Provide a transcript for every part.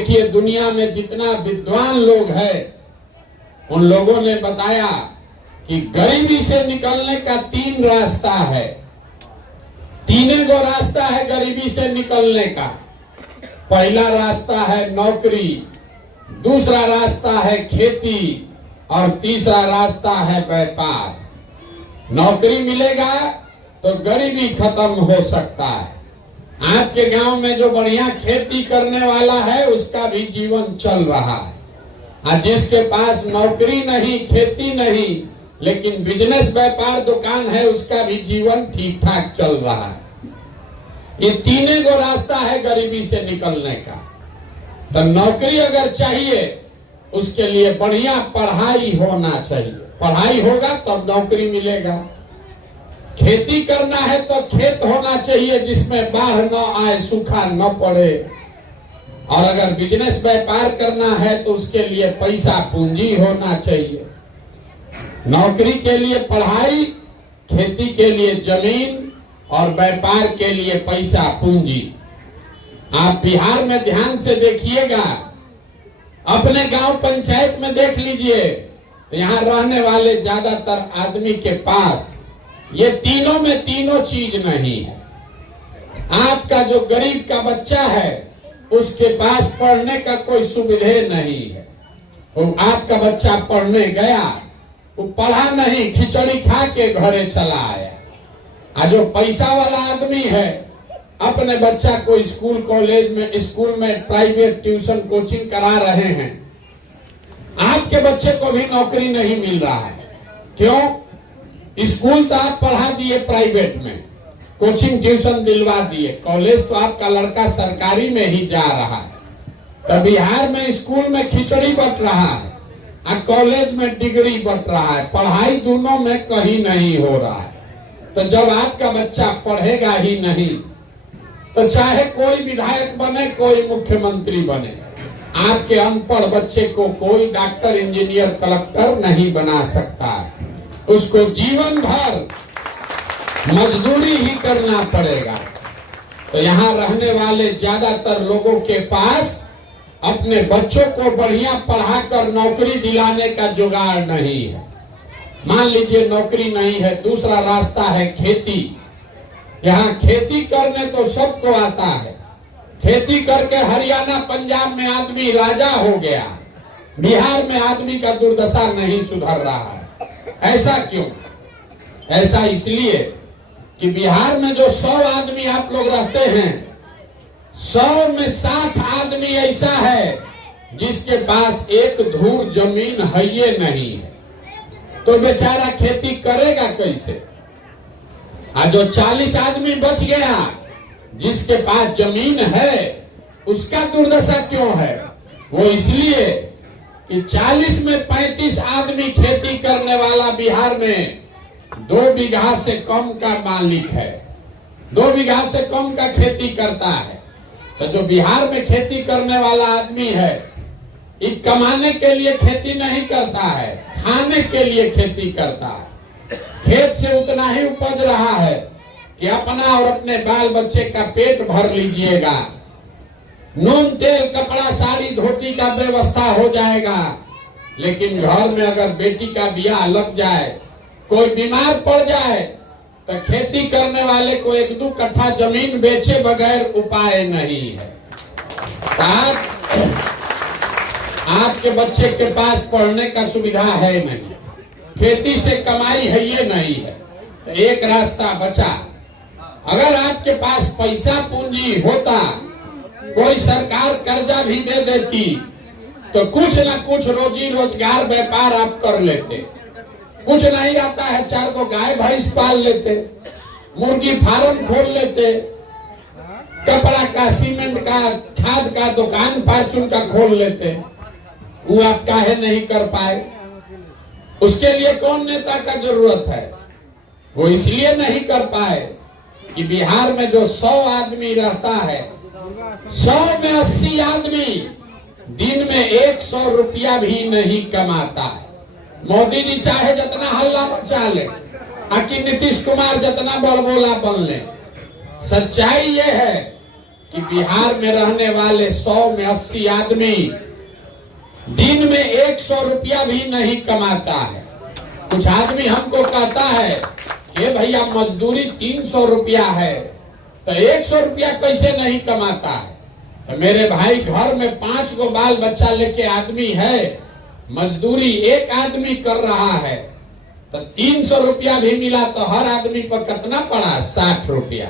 देखिए, दुनिया में जितना विद्वान लोग हैं उन लोगों ने बताया कि गरीबी से निकलने का 3 रास्ता है। 3 गो रास्ता है गरीबी से निकलने का। पहला रास्ता है नौकरी, दूसरा रास्ता है खेती और तीसरा रास्ता है व्यापार। नौकरी मिलेगा तो गरीबी खत्म हो सकता है। आपके गांव में जो बढ़िया खेती करने वाला है उसका भी जीवन चल रहा है, और जिसके पास नौकरी नहीं, खेती नहीं, लेकिन बिजनेस व्यापार दुकान है, उसका भी जीवन ठीक ठाक चल रहा है। ये 3 गो रास्ता है गरीबी से निकलने का। तो नौकरी अगर चाहिए उसके लिए बढ़िया पढ़ाई होना चाहिए। पढ़ाई होगा तब नौकरी मिलेगा। खेती करना है तो खेत होना चाहिए जिसमें बाढ़ न आए, सूखा न पड़े। और अगर बिजनेस व्यापार करना है तो उसके लिए पैसा पूंजी होना चाहिए। नौकरी के लिए पढ़ाई, खेती के लिए जमीन और व्यापार के लिए पैसा पूंजी। आप बिहार में ध्यान से देखिएगा, अपने गांव पंचायत में देख लीजिए, यहाँ रहने वाले ज्यादातर आदमी के पास ये तीनों में तीनों चीज नहीं है। आपका जो गरीब का बच्चा है उसके पास पढ़ने का कोई सुविधा नहीं है। और आपका बच्चा पढ़ने गया, वो पढ़ा नहीं, खिचड़ी खा के घरे चला आया। और जो पैसा वाला आदमी है अपने बच्चा को स्कूल कॉलेज में, स्कूल में प्राइवेट ट्यूशन कोचिंग करा रहे हैं। आपके बच्चे को भी नौकरी नहीं मिल रहा है। क्यों? स्कूल तो आप पढ़ा दिए प्राइवेट में, कोचिंग ट्यूशन दिलवा दिए, कॉलेज तो आपका लड़का सरकारी में ही जा रहा है। तो बिहार में स्कूल में खिचड़ी बट रहा है और कॉलेज में डिग्री बट रहा है। पढ़ाई दोनों में कहीं नहीं हो रहा है। तो जब आपका बच्चा पढ़ेगा ही नहीं तो चाहे कोई विधायक बने, कोई मुख्यमंत्री बने, आपके अनपढ़ बच्चे को कोई डॉक्टर, इंजीनियर, कलेक्टर नहीं बना सकता है। उसको जीवन भर मजदूरी ही करना पड़ेगा। तो यहाँ रहने वाले ज्यादातर लोगों के पास अपने बच्चों को बढ़िया पढ़ाकर नौकरी दिलाने का जुगाड़ नहीं है। मान लीजिए नौकरी नहीं है, दूसरा रास्ता है खेती। यहाँ खेती करने तो सबको आता है। खेती करके हरियाणा, पंजाब में आदमी राजा हो गया, बिहार में आदमी का दुर्दशा नहीं सुधर रहा है। ऐसा क्यों? ऐसा इसलिए कि बिहार में जो 100 आदमी आप लोग रहते हैं, 100 में 60 आदमी ऐसा है जिसके पास एक धूर जमीन है ये नहीं है। तो बेचारा खेती करेगा कैसे? और जो 40 आदमी बच गया जिसके पास जमीन है, उसका दुर्दशा क्यों है? वो इसलिए कि 40 में 35 आदमी खेती करने वाला बिहार में 2 बीघा से कम का मालिक है, 2 बीघा से कम का खेती करता है। तो जो बिहार में खेती करने वाला आदमी है, ये कमाने के लिए खेती नहीं करता है, खाने के लिए खेती करता है। खेत से उतना ही उपज रहा है कि अपना और अपने बाल बच्चे का पेट भर लीजिएगा। नून, तेल, कपड़ा, साड़ी, धोती का व्यवस्था हो जाएगा। लेकिन घर में अगर बेटी का ब्याह लग जाए, कोई बीमार पड़ जाए, तो खेती करने वाले को 1-2 कट्ठा जमीन बेचे बगैर उपाय नहीं है। आपके बच्चे के पास पढ़ने का सुविधा है नहीं, खेती से कमाई है ये नहीं है, तो एक रास्ता बचा। अगर आपके पास पैसा पूंजी होता, कोई सरकार कर्जा भी दे देती, तो कुछ ना कुछ रोजी रोजगार व्यापार आप कर लेते। कुछ नहीं आता है, 4 को गाय भैंस पाल लेते, मुर्गी फार्म खोल लेते, कपड़ा का, सीमेंट का, खाद का दुकान फार्चून का खोल लेते। वो आप काहे नहीं कर पाए? उसके लिए कौन नेता का जरूरत है? वो इसलिए नहीं कर पाए कि बिहार में जो 100 आदमी रहता है, 100 में 80 आदमी दिन में 100 रुपया भी नहीं कमाता है। मोदी जी चाहे जितना हल्ला मचा ले, कि नीतीश कुमार जितना बड़बोला बन ले, सच्चाई ये है कि बिहार में रहने वाले 100 में 80 आदमी दिन में 100 रुपया भी नहीं कमाता है। कुछ आदमी हमको कहता है कि भैया मजदूरी 300 रुपया है तो 100 रुपया कैसे नहीं कमाता है। तो मेरे भाई, घर में 5 गो बाल बच्चा लेके आदमी है, मजदूरी एक आदमी कर रहा है तो 300 रुपया भी मिला तो हर आदमी पर कितना पड़ा? 60 रुपया।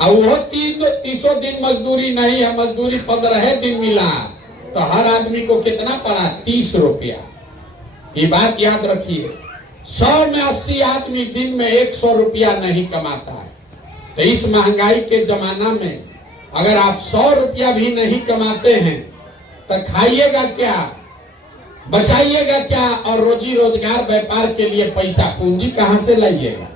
और वो 300 दिन मजदूरी नहीं है, मजदूरी 15 दिन मिला तो हर आदमी को कितना पड़ा? 30 रुपया। ये बात याद रखिए, 100 में 80 आदमी दिन में 100 रुपया नहीं कमाता है। तो इस महंगाई के जमाना में अगर आप 100 रुपया भी नहीं कमाते हैं तो खाइएगा क्या, बचाइएगा क्या, और रोजी रोजगार व्यापार के लिए पैसा पूंजी कहां से लाइएगा?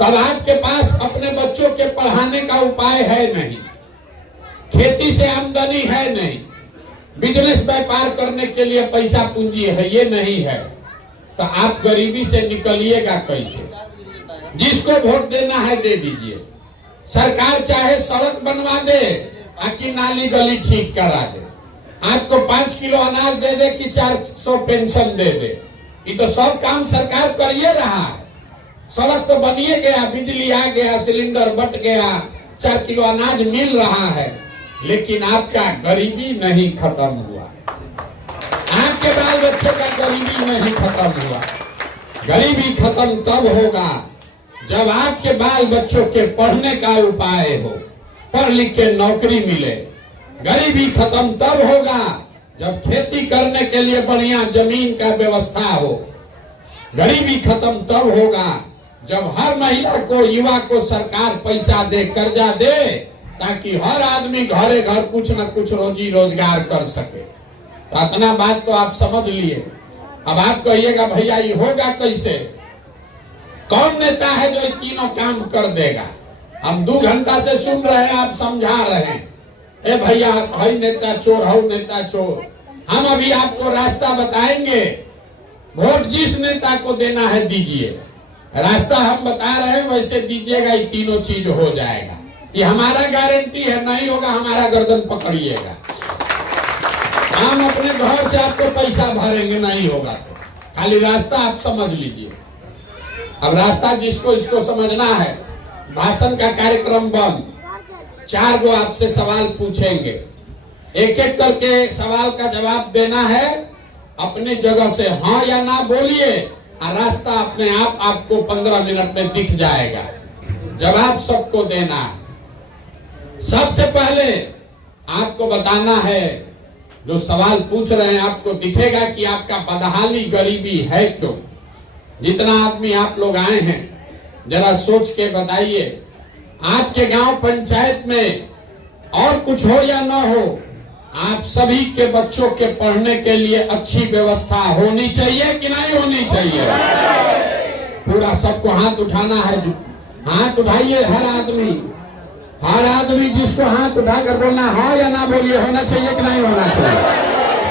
तब आपके पास अपने बच्चों के पढ़ाने का उपाय है नहीं, खेती से आमदनी है नहीं, बिजनेस व्यापार करने के लिए पैसा पूंजी है ये नहीं है, तो आप गरीबी से निकलिएगा कैसे? जिसको वोट देना है दे दीजिए। सरकार चाहे सड़क बनवा दे आकि नाली गली ठीक करा दे, आपको 5 किलो अनाज दे दे कि 400 पेंशन दे दे, ये तो सब काम सरकार करिए रहा है। सड़क तो बनिए गया, बिजली आ गया, सिलेंडर बट गया, 4 किलो अनाज मिल रहा है, लेकिन आपका गरीबी नहीं खत्म हुआ, आपके बाल बच्चे का गरीबी नहीं खत्म हुआ। गरीबी खत्म तब होगा जब आपके बाल बच्चों के पढ़ने का उपाय हो, पढ़ लिख के नौकरी मिले। गरीबी खत्म तब होगा जब खेती करने के लिए बढ़िया जमीन का व्यवस्था हो। गरीबी खत्म तब होगा जब हर महिला को, युवा को सरकार पैसा दे, कर्जा दे, ताकि हर आदमी घरे घर कुछ न कुछ रोजी रोजगार कर सके। तो इतना बात तो आप समझ लिए। अब आप कहिएगा भैया ये होगा कैसे? कौन नेता है जो ये तीनों काम कर देगा? हम 2 घंटा से सुन रहे हैं, आप समझा रहे हैं, ए भैया भाई नेता चोर, हो नेता चोर। हम अभी आपको रास्ता बताएंगे, वोट जिस नेता को देना है दीजिए। रास्ता हम बता रहे हैं वैसे दीजिएगा, ये तीनों चीज हो जाएगा। ये हमारा गारंटी है, नहीं होगा हमारा गर्दन पकड़िएगा। हम अपने घर से आपको पैसा भरेंगे, नहीं होगा तो खाली रास्ता आप समझ लीजिए। अब रास्ता जिसको इसको समझना है, भाषण का कार्यक्रम बंद। 4 गो आपसे सवाल पूछेंगे, एक एक करके सवाल का जवाब देना है। अपनी जगह से हाँ या ना बोलिए और रास्ता अपने आप आपको 15 मिनट में दिख जाएगा। जवाब सबको देना है। सबसे पहले आपको बताना है, जो सवाल पूछ रहे हैं आपको दिखेगा कि आपका बदहाली गरीबी है क्यों। जितना आदमी आप लोग आए हैं जरा सोच के बताइए, आपके गांव पंचायत में और कुछ हो या ना हो, आप सभी के बच्चों के पढ़ने के लिए अच्छी व्यवस्था होनी चाहिए कि नहीं होनी चाहिए? पूरा सबको हाथ उठाना है। हाथ उठाइए हर आदमी जिसको हाथ उठाकर बोलना हाँ या ना बोलिए, होना चाहिए कि नहीं होना चाहिए?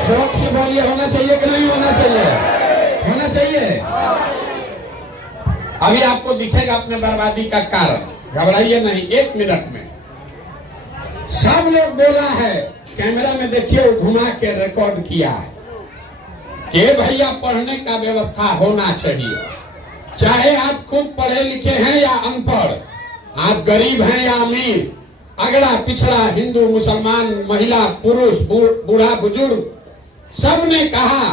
सोच के बोलिए, होना चाहिए कि नहीं होना चाहिए? होना चाहिए। अभी आपको दिखेगा अपने बर्बादी का कारण, घबराइए नहीं। 1 मिनट में सब लोग बोला है, कैमरा में देखिए, घुमा के रिकॉर्ड किया है कि भैया पढ़ने का व्यवस्था होना चाहिए। चाहे आप खूब पढ़े लिखे हैं या अनपढ़, आप गरीब हैं या अमीर, अगड़ा पिछड़ा, हिंदू मुसलमान, महिला पुरुष, बूढ़ा बुजुर्ग, सब ने कहा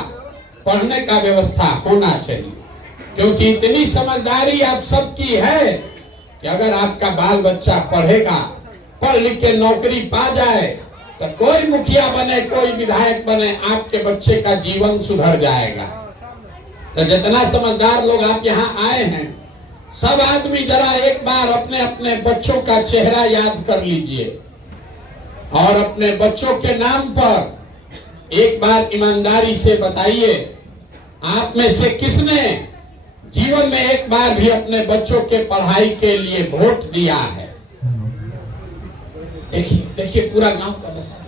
पढ़ने का व्यवस्था होना चाहिए। क्योंकि इतनी समझदारी आप सबकी है कि अगर आपका बाल बच्चा पढ़ेगा, पढ़ लिख के नौकरी पा जाए, तो कोई मुखिया बने, कोई विधायक बने, आपके बच्चे का जीवन सुधर जाएगा। तो जितना समझदार लोग आप यहाँ आए हैं, सब आदमी जरा एक बार अपने अपने बच्चों का चेहरा याद कर लीजिए और अपने बच्चों के नाम पर एक बार ईमानदारी से बताइए, आप में से किसने जीवन में एक बार भी अपने बच्चों के पढ़ाई के लिए वोट दिया है? देखिए देखिए, पूरा गांव का बसा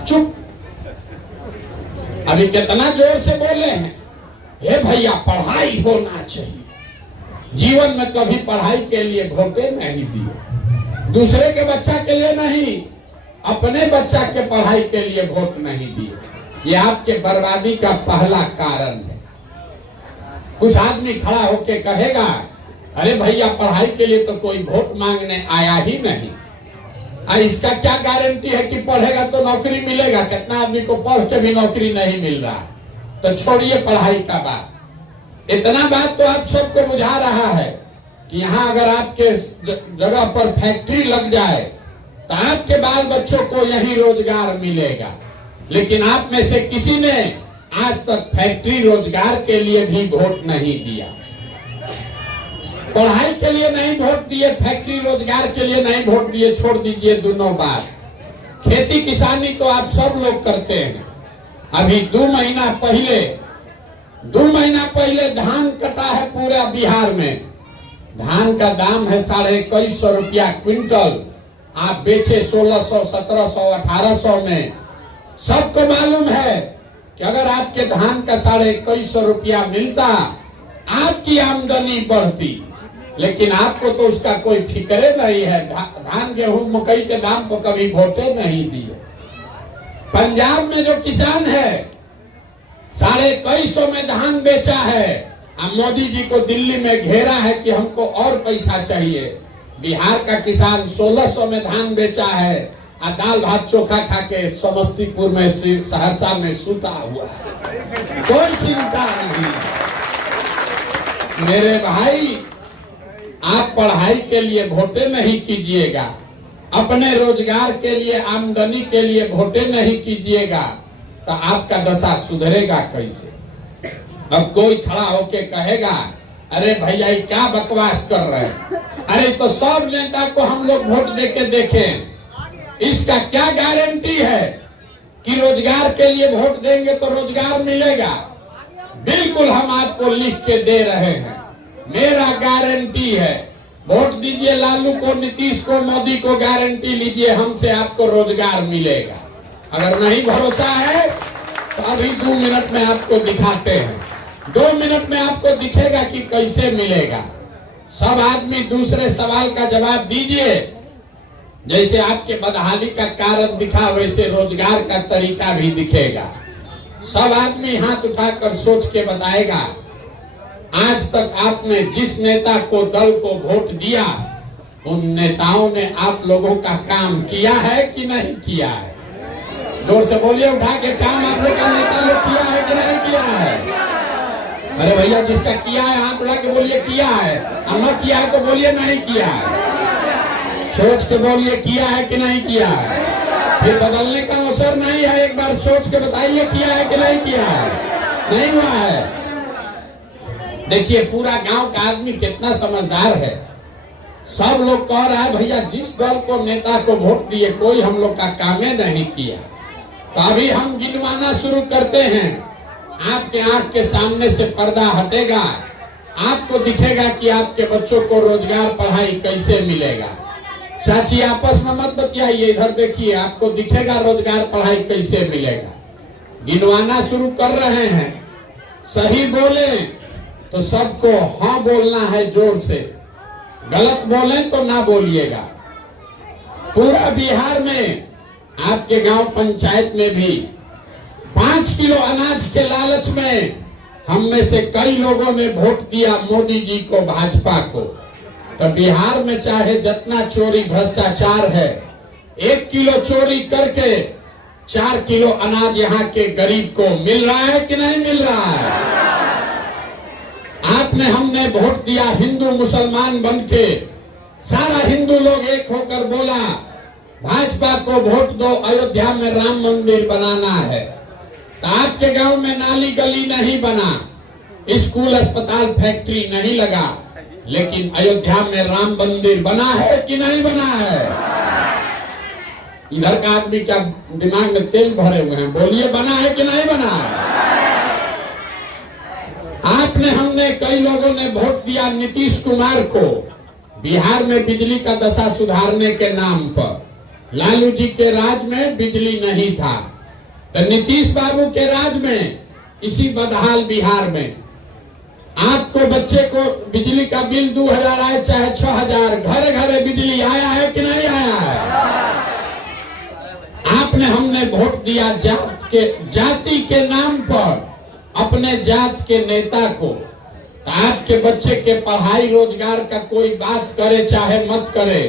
चुप। अभी कितना जोर से बोले हैं, हे भैया पढ़ाई होना चाहिए। जीवन में कभी पढ़ाई के लिए वोटे नहीं दिए। दूसरे के बच्चा के लिए नहीं, अपने बच्चा के पढ़ाई के लिए वोट नहीं दिए। ये आपके बर्बादी का पहला कारण है। कुछ आदमी खड़ा होके कहेगा, अरे भैया पढ़ाई के लिए तो कोई वोट मांगने आया ही नहीं, इसका क्या गारंटी है कि पढ़ेगा तो नौकरी मिलेगा? कितना आदमी को पढ़ के भी नौकरी नहीं मिल रहा। तो छोड़िए पढ़ाई का बात, इतना बात तो आप सबको बुझा रहा है कि यहाँ अगर आपके जगह पर फैक्ट्री लग जाए तो आपके बाल बच्चों को यही रोजगार मिलेगा। लेकिन आप में से किसी ने आज तक फैक्ट्री रोजगार के लिए भी वोट नहीं दिया। पढ़ाई के लिए नहीं वोट दिए, फैक्ट्री रोजगार के लिए नहीं वोट दिए, छोड़ दीजिए दोनों बात। खेती किसानी तो आप सब लोग करते हैं। अभी 2 महीना पहले धान कटा है पूरा बिहार में। धान का दाम है 2150 रुपया क्विंटल, आप बेचे 1600, 1700, 1800 में। सबको मालूम है कि अगर आपके धान का 2150 रुपया मिलता आपकी आमदनी बढ़ती, लेकिन आपको तो उसका कोई फिक्र नहीं है। धान गेहूं मकई के दाम पर कभी वोटे नहीं दिए। पंजाब में जो किसान है 2150 में धान बेचा है, मोदी जी को दिल्ली में घेरा है कि हमको और पैसा चाहिए। बिहार का किसान 1600 में धान बेचा है और दाल भात चोखा खा के समस्तीपुर में, सहरसा में सुता हुआ है। कोई चिंता नहीं। मेरे भाई, आप पढ़ाई के लिए वोटे नहीं कीजिएगा, अपने रोजगार के लिए, आमदनी के लिए वोटे नहीं कीजिएगा, तो आपका दशा सुधरेगा कैसे? अब कोई खड़ा होके कहेगा, अरे भैया ये क्या बकवास कर रहे हैं? अरे तो सब नेता को हम लोग वोट देके देखें, इसका क्या गारंटी है कि रोजगार के लिए वोट देंगे तो रोजगार मिलेगा? बिल्कुल हम आपको लिख के दे रहे हैं, मेरा गारंटी है। वोट दीजिए लालू को, नीतीश को, मोदी को, गारंटी लीजिए हमसे आपको रोजगार मिलेगा। अगर नहीं भरोसा है तो अभी 2 मिनट में आपको दिखाते हैं। 2 मिनट में आपको दिखेगा कि कैसे मिलेगा। सब आदमी दूसरे सवाल का जवाब दीजिए। जैसे आपके बदहाली का कारण दिखा, वैसे रोजगार का तरीका भी दिखेगा। सब आदमी हाथ उठाकर सोच के बताएगा, आज तक आपने जिस नेता को, दल को वोट दिया, उन नेताओं ने आप लोगों का काम किया है कि नहीं किया है? जोर से बोलिए, उठा के, काम आप लोग का नेता लोग किया है कि नहीं किया है? अरे भैया जिसका किया है हाथ उठा के बोलिए किया है, और न किया है तो बोलिए नहीं किया है। सोच के बोलिए किया है कि नहीं किया है। फिर बदलने का अवसर नहीं है, एक बार सोच के बताइए किया है कि नहीं किया है। नहीं हुआ है। देखिए पूरा गांव का आदमी कितना समझदार है। सब लोग कह रहा है भैया जिस दल को, नेता को वोट दिए, कोई हम लोग का कामे नहीं किया। तो अभी हम गिनवाना शुरू करते हैं। आपके आंख के सामने से पर्दा हटेगा, आपको दिखेगा कि आपके बच्चों को रोजगार, पढ़ाई कैसे मिलेगा। चाची आपस में मत बतियाइए, इधर देखिए, आपको दिखेगा रोजगार, पढ़ाई कैसे मिलेगा। गिनवाना शुरू कर रहे हैं। सही बोले तो सबको हाँ बोलना है जोर से, गलत बोले तो ना बोलिएगा। पूरा बिहार में, आपके गांव पंचायत में भी 5 किलो अनाज के लालच में हम में से कई लोगों ने वोट दिया मोदी जी को, भाजपा को। तो बिहार में चाहे जितना चोरी भ्रष्टाचार है, 1 किलो चोरी करके 4 किलो अनाज यहाँ के गरीब को मिल रहा है कि नहीं मिल रहा है? आपने, हमने वोट दिया हिंदू मुसलमान बन के, सारा हिंदू लोग एक होकर बोला भाजपा को वोट दो, अयोध्या में राम मंदिर बनाना है। तो आपके गांव में नाली गली नहीं बना, स्कूल अस्पताल फैक्ट्री नहीं लगा, लेकिन अयोध्या में राम मंदिर बना है कि नहीं बना है? इधर का आदमी क्या दिमाग में तेल भरे हुए हैं? बोलिए बना है कि नहीं बना है? आपने, हमने, कई लोगों ने वोट दिया नीतीश कुमार को, बिहार में बिजली का दशा सुधारने के नाम पर। लालू जी के राज में बिजली नहीं था, तो नीतीश बाबू के राज में, इसी बदहाल बिहार में आपको बच्चे को बिजली का बिल 2000 आए चाहे 6000, घरे घरे बिजली आया है कि नहीं आया है? आपने हमने वोट दिया जाति के नाम पर अपने जात के नेता को। तो आपके बच्चे के पढ़ाई रोजगार का कोई बात करे चाहे मत करे,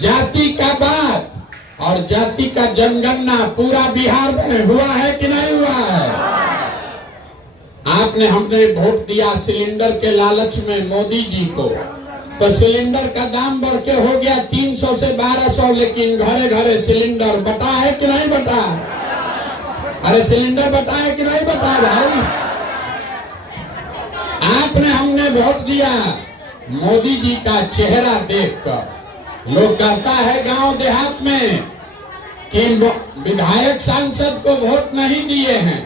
जाति का बात और जाति का जनगणना पूरा बिहार में हुआ है कि नहीं हुआ है? आपने हमने वोट दिया सिलेंडर के लालच में मोदी जी को, तो सिलेंडर का दाम बढ़ के हो गया 300 से 1200, लेकिन घरे घरे सिलेंडर बटा है कि नहीं बटा? अरे सिलेंडर बटा है कि नहीं बटा भाई? आपने हमने वोट दिया मोदी जी का चेहरा देखकर। लोग कहता है गांव देहात में कि विधायक सांसद को वोट नहीं दिए हैं,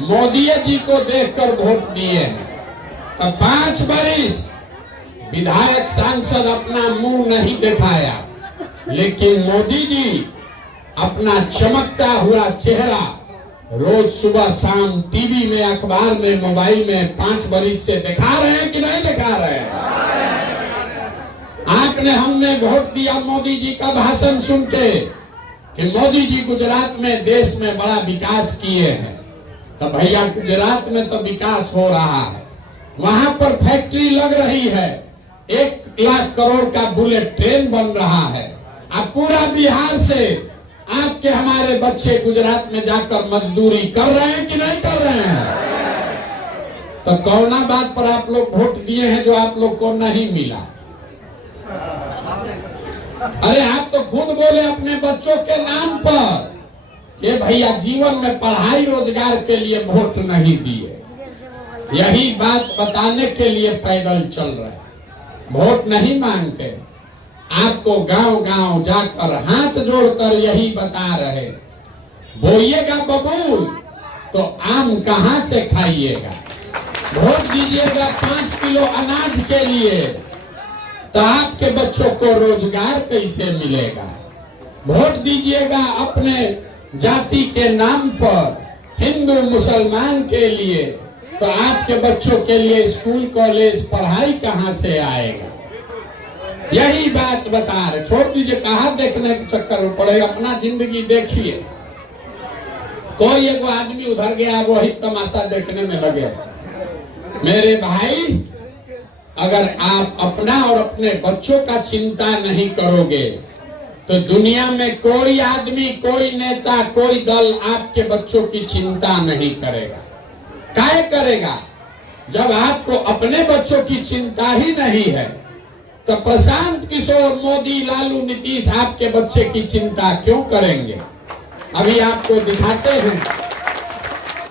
मोदी जी को देखकर वोट दिए हैं। तो 5 बरिस विधायक सांसद अपना मुंह नहीं दिखाया, लेकिन मोदी जी अपना चमकता हुआ चेहरा रोज सुबह शाम टीवी में, अखबार में, मोबाइल में 5 बरिस से दिखा रहे हैं कि नहीं दिखा रहे हैं? आपने हमने वोट दिया मोदी जी का भाषण सुन के कि मोदी जी गुजरात में देश में बड़ा विकास किए हैं। तो भैया गुजरात में तो विकास हो रहा है, वहां पर फैक्ट्री लग रही है, 1 लाख करोड़ का बुलेट ट्रेन बन रहा है। अब पूरा बिहार से आपके हमारे बच्चे गुजरात में जाकर मजदूरी कर रहे हैं कि नहीं कर रहे हैं? तो कौना बात पर आप लोग वोट दिए हैं जो आप लोग को नहीं मिला? अरे आप तो खुद बोले अपने बच्चों के नाम पर कि भैया जीवन में पढ़ाई रोजगार के लिए वोट नहीं दिए। यही बात बताने के लिए पैदल चल रहे, वोट नहीं मांगते। आपको गांव गांव जाकर हाथ जोड़कर यही बता रहे, बोइएगा बबूल तो आम कहां से खाइएगा? वोट दीजिएगा 5 किलो अनाज के लिए, तो आपके बच्चों को रोजगार कैसे मिलेगा? वोट दीजिएगा अपने जाति के नाम पर हिंदू मुसलमान के लिए, तो आपके बच्चों के लिए स्कूल कॉलेज पढ़ाई कहां से आएगा? यही बात बता रहे। छोड़ दीजिए कहाँ देखने के चक्कर में पड़े, अपना जिंदगी देखिए। कोई एक आदमी उधर गया, वही तमाशा देखने में लगे। मेरे भाई, अगर आप अपना और अपने बच्चों का चिंता नहीं करोगे तो दुनिया में कोई आदमी, कोई नेता, कोई दल आपके बच्चों की चिंता नहीं करेगा। काहे करेगा? जब आपको अपने बच्चों की चिंता ही नहीं है तो प्रशांत किशोर, मोदी, लालू, नीतीश आपके बच्चे की चिंता क्यों करेंगे? अभी आपको दिखाते हैं